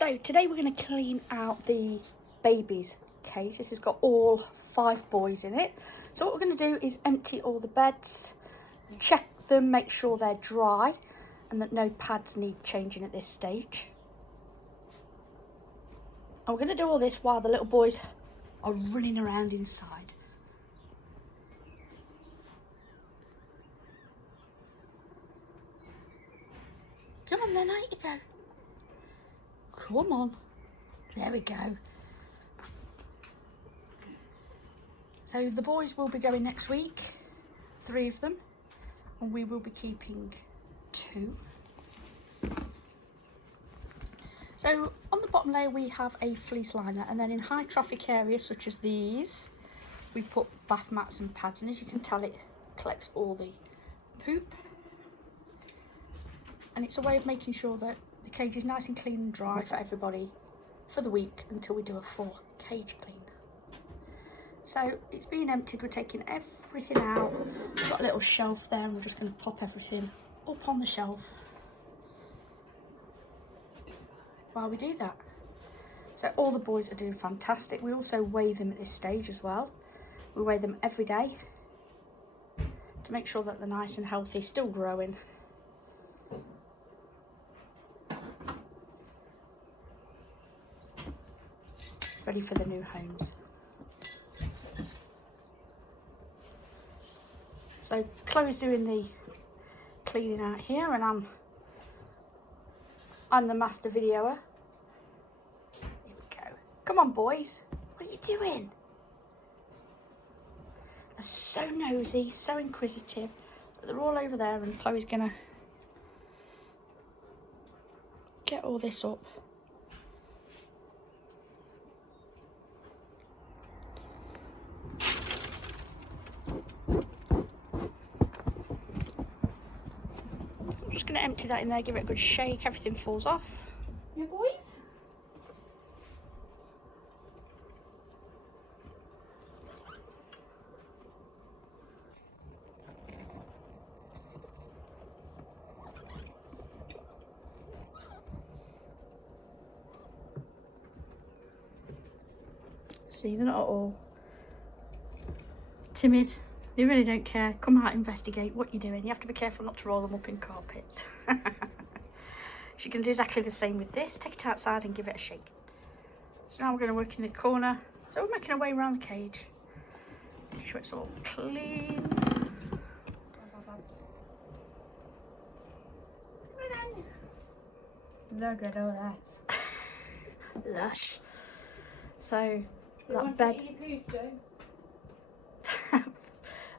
So today we're going to clean out the baby's cage. This has got all 5 boys in it. So what we're going to do is empty all the beds, check them, make sure they're dry and that no pads need changing at this stage. And we're going to do all this while the little boys are running around inside. Come on then, out you go. Come on. There we go. So the boys will be going next week, 3 of them, and we will be keeping 2. So on the bottom layer we have a fleece liner, and then in high traffic areas such as these, we put bath mats and pads, and as you can tell it collects all the poop. And it's a way of making sure that the cage is nice and clean and dry for everybody for the week until we do a full cage clean. So it's being emptied, we're taking everything out. We've got a little shelf there and we're just going to pop everything up on the shelf while we do that. So all the boys are doing fantastic. We also weigh them at this stage as well. We weigh them every day to make sure that they're nice and healthy, still growing. Ready for the new homes. So Chloe's doing the cleaning out here and I'm the master videoer. Here we go. Come on boys, what are you doing? They're so nosy, so inquisitive. They're all over there and Chloe's gonna get all this up. I'm just going to empty that in there, give it a good shake, everything falls off. Yeah, boys? See, they're not at all timid. They really don't care. Come out, investigate what you're doing. You have to be careful not to roll them up in carpets. So you can do exactly the same with this. Take it outside and give it a shake. So now we're going to work in the corner. So we're making our way around the cage. Make sure it's all clean. Look at all that. Lush. So You that want bed. to eat your poo, Stu?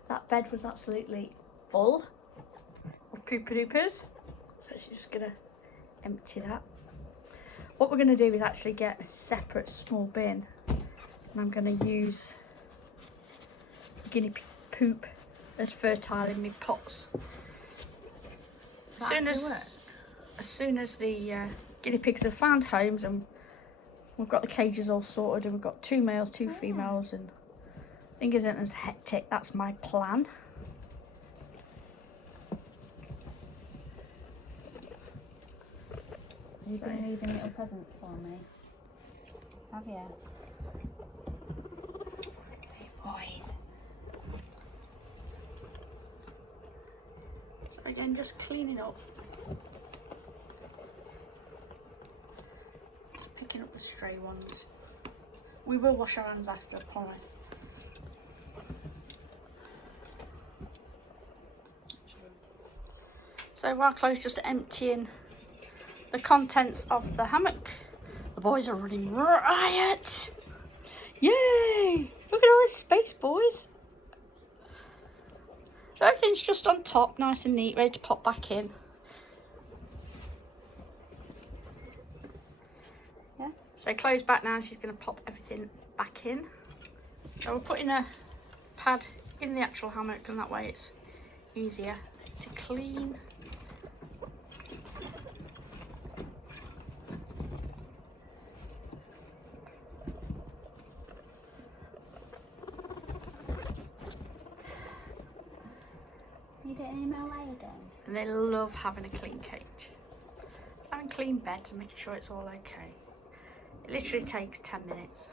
That bed was absolutely full of pooper-doopers, so she's just going to empty that. What we're going to do is actually get a separate small bin, and I'm going to use guinea pig poop as fertile in my pots. As soon as the guinea pigs have found homes and we've got the cages all sorted and we've got 2 males, 2 females, and things isn't as hectic, that's my plan. You've been leaving little presents for me, have you? Say, boys. So again, just cleaning up. Picking up the stray ones. We will wash our hands after, I promise. So while Chloe's just emptying the contents of the hammock, the boys are running riot. Yay! Look at all this space, boys. So everything's just on top, nice and neat, ready to pop back in. Yeah. So Chloe's back now, she's going to pop everything back in. So we're putting a pad in the actual hammock, and that way it's easier to clean. You getting him away again? And they love having a clean cage. So having clean beds and making sure it's all okay. It literally takes 10 minutes.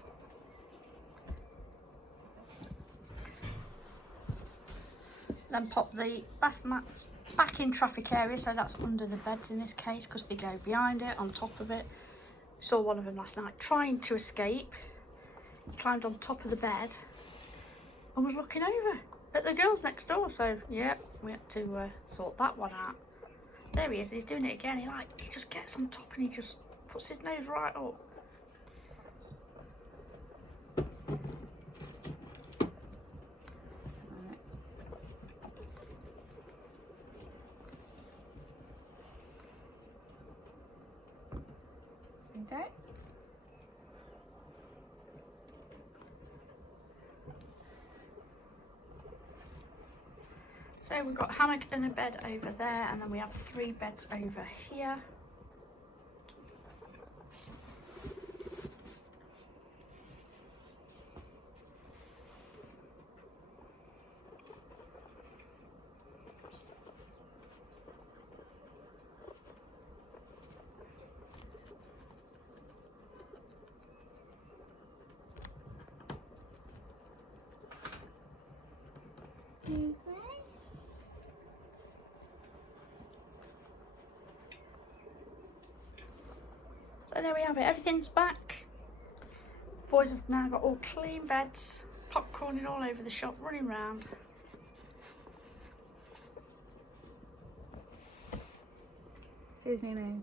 Then pop the bath mats back in traffic area, so that's under the beds in this case, because they go behind it, on top of it. Saw one of them last night trying to escape, climbed on top of the bed and was looking over at the girls next door. So yeah, we had to sort that one out. There he is, he's doing it again. He just gets on top and he just puts his nose right up. Okay. So we've got a hammock and a bed over there, and then we have 3 beds over here. So there we have it, everything's back. Boys have now got all clean beds, popcorning all over the shop, running round. Excuse me, Moo.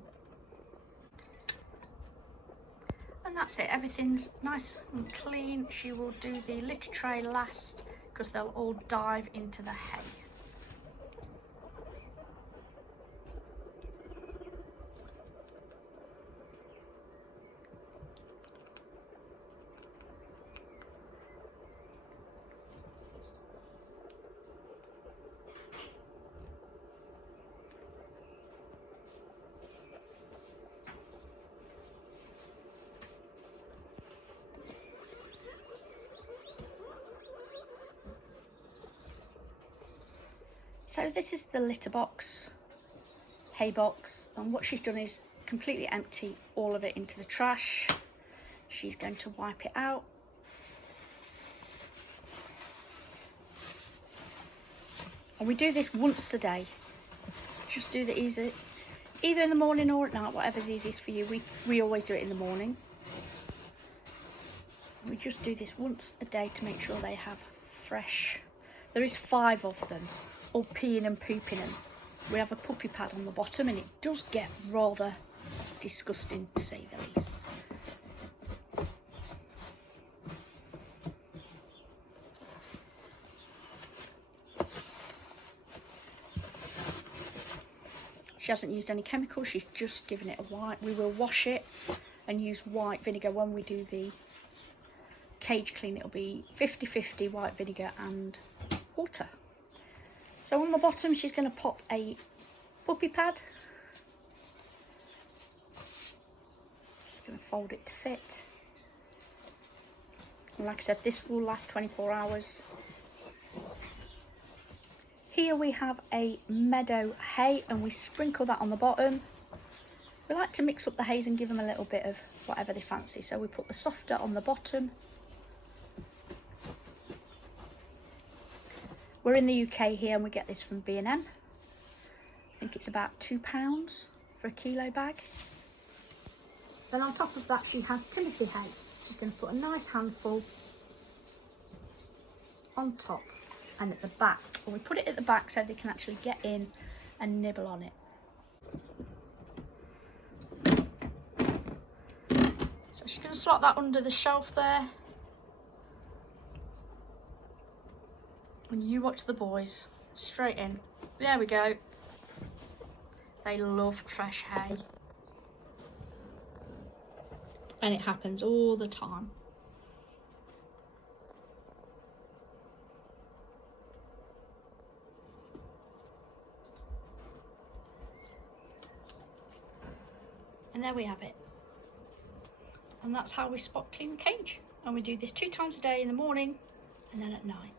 And that's it, everything's nice and clean. She will do the litter tray last, because they'll all dive into the hay. So this is the litter box, hay box, and what she's done is completely empty all of it into the trash. She's going to wipe it out. And we do this once a day. Just do the easy, either in the morning or at night, whatever's easiest for you. We always do it in the morning. We just do this once a day to make sure they have fresh. There is 5 of them, all peeing and pooping, and we have a puppy pad on the bottom, and it does get rather disgusting, to say the least. She hasn't used any chemicals, she's just given it a wipe. We will wash it and use white vinegar when we do the cage clean. It'll be 50-50 white vinegar and water. So on the bottom she's going to pop a puppy pad. Going to fold it to fit. And like I said, this will last 24 hours. Here we have a meadow hay, and we sprinkle that on the bottom. We like to mix up the hays and give them a little bit of whatever they fancy. So we put the softer on the bottom. We're in the UK here, and we get this from B&M. I think it's about £2 for a kilo bag. Then on top of that she has Timothy hay. She's going to put a nice handful on top and at the back. Or we put it at the back so they can actually get in and nibble on it. So she's going to slot that under the shelf there. And you watch the boys. Straight in. There we go. They love fresh hay. And it happens all the time. And there we have it. And that's how we spot clean the cage. And we do this 2 times a day, in the morning and then at night.